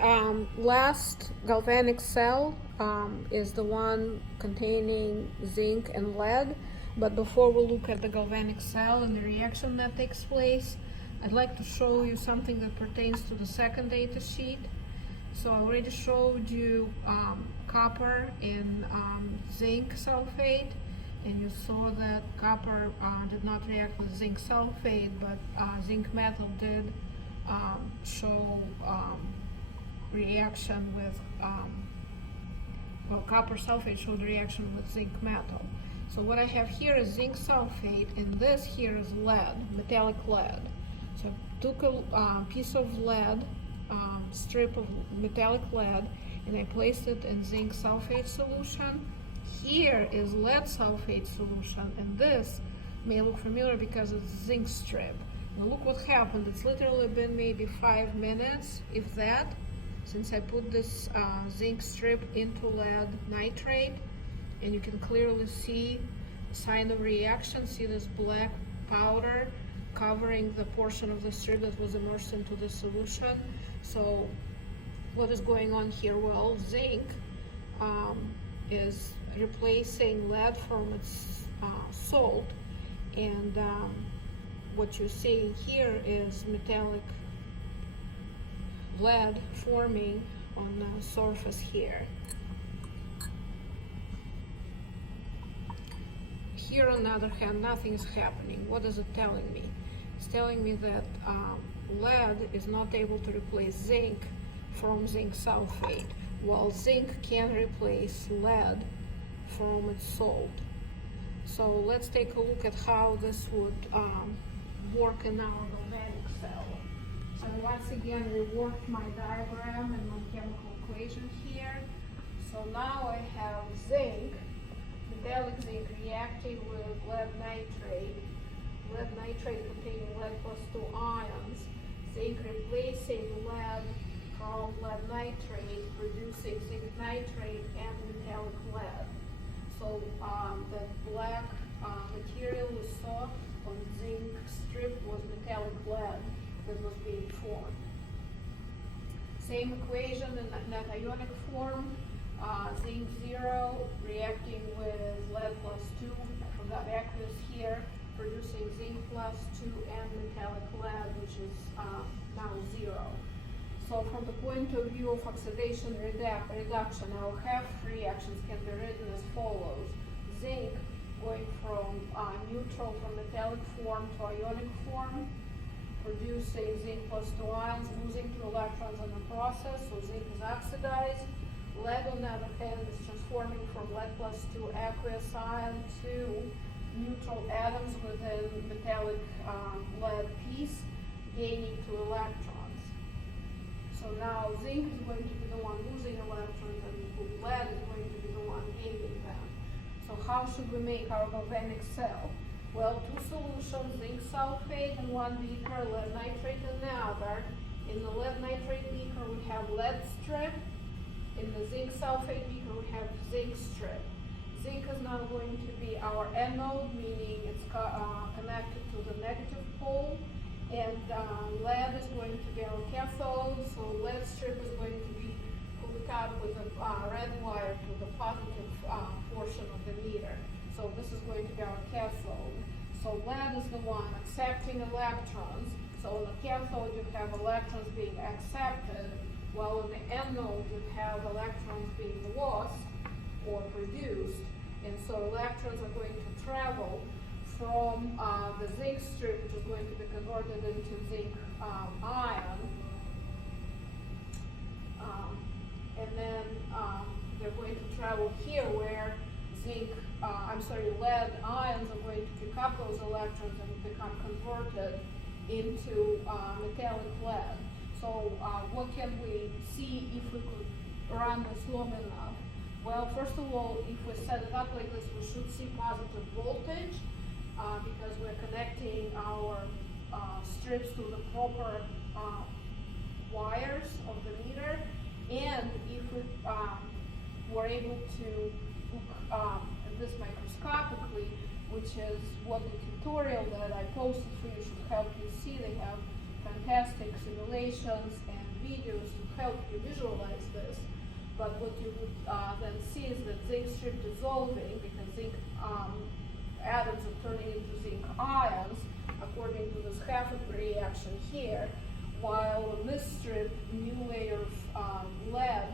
Last galvanic cell is the one containing zinc and lead. But before we look at the galvanic cell and the reaction that takes place, I'd like to show you something that pertains to the second data sheet. So I already showed you copper in zinc sulfate, and you saw that copper did not react with zinc sulfate, but zinc metal did show reaction with, well, copper sulfate showed reaction with zinc metal. So what I have here is zinc sulfate, and this here is lead, metallic lead. So I took a piece of lead, strip of metallic lead, and I placed it in zinc sulfate solution. Here is lead sulfate solution, and this may look familiar because it's zinc strip. Now look what happened. It's literally been maybe 5 minutes, if that, since I put this zinc strip into lead nitrate, and you can clearly see a sign of reaction. See this black powder covering the portion of the strip that was immersed into the solution. So what is going on here? Well, zinc is replacing lead from its salt, and what you're seeing here is metallic lead forming on the surface here. Here, on the other hand, nothing is happening. What is it telling me? It's telling me that lead is not able to replace zinc from zinc sulfate, while zinc can replace lead from its salt. So let's take a look at how this would work in our galvanic cell. So once again, reworked my diagram and my chemical equation here. So now I have zinc, metallic zinc reacting with lead nitrate containing lead plus 2 ions, zinc replacing lead from lead nitrate, producing zinc nitrate and metallic lead. So the black material we saw on zinc strip was metallic lead that was being formed. Same equation in that ionic form. Zinc 0 reacting with lead plus 2, I forgot aqueous here, producing zinc plus 2 and metallic lead, which is now 0. So from the point of view of oxidation reduction, our half reactions can be written as follows. Zinc going from neutral from metallic form to ionic form, producing zinc plus 2 ions, losing 2 electrons in the process, so zinc is oxidized. Lead, on the other hand, is transforming from lead plus 2 aqueous ion to neutral atoms within metallic lead piece, gaining 2 electrons. So now zinc is going to be the one losing electrons, and lead is going to be the one gaining them. So how should we make our galvanic cell? Well, 2 solutions, zinc sulfate in one beaker, lead nitrate in the other. In the lead nitrate beaker, we have lead strip. In the zinc sulfate beaker, we have zinc strip. Zinc is now going to be our anode, meaning it's connected to the negative pole, and lead is going to be our cathode. So lead strip is going to be hooked up with a red wire to the positive portion of the meter. So this is going to be our cathode. So lead is the one accepting electrons. So on the cathode, you have electrons being accepted, while on the anode you have electrons being lost or produced, and so electrons are going to travel from the zinc strip, which is going to be converted into zinc ion, and then they're going to travel here where lead ions are going to pick up those electrons and become converted into metallic lead. So what can we see if we could run this long enough? Well, first of all, if we set it up like this, we should see positive voltage because we're connecting our strips to the proper wires of the meter. And if we were able to look at this microscopically, which is what the tutorial that I posted for you should help you see. They have fantastic simulations and videos to help you visualize this. But what you would then see is that zinc strip dissolving because zinc atoms are turning into zinc ions according to this half reaction here, while on this strip, new layer of lead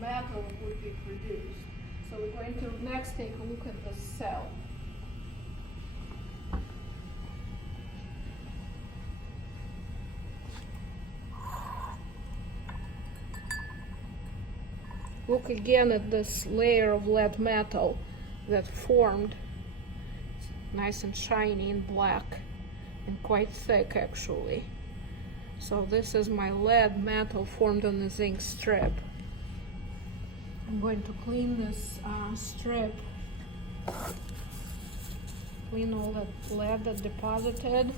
metal would be produced. So we're going to next take a look at this cell. Look again at this layer of lead metal that formed. It's nice and shiny and black and quite thick actually. So this is my lead metal formed on the zinc strip. I'm going to clean this strip, clean all that lead that deposited.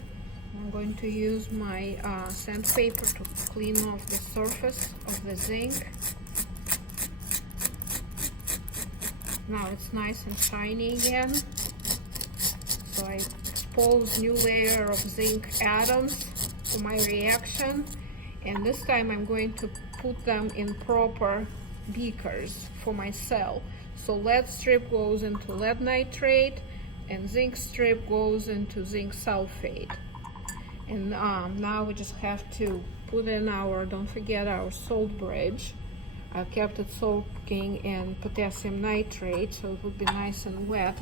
I'm going to use my sandpaper to clean off the surface of the zinc. Now it's nice and shiny again. So I expose new layer of zinc atoms for my reaction, and this time I'm going to put them in proper beakers for my cell. So lead strip goes into lead nitrate and zinc strip goes into zinc sulfate. And now we just have to put in our, don't forget our salt bridge. I kept it soaking in potassium nitrate so it would be nice and wet.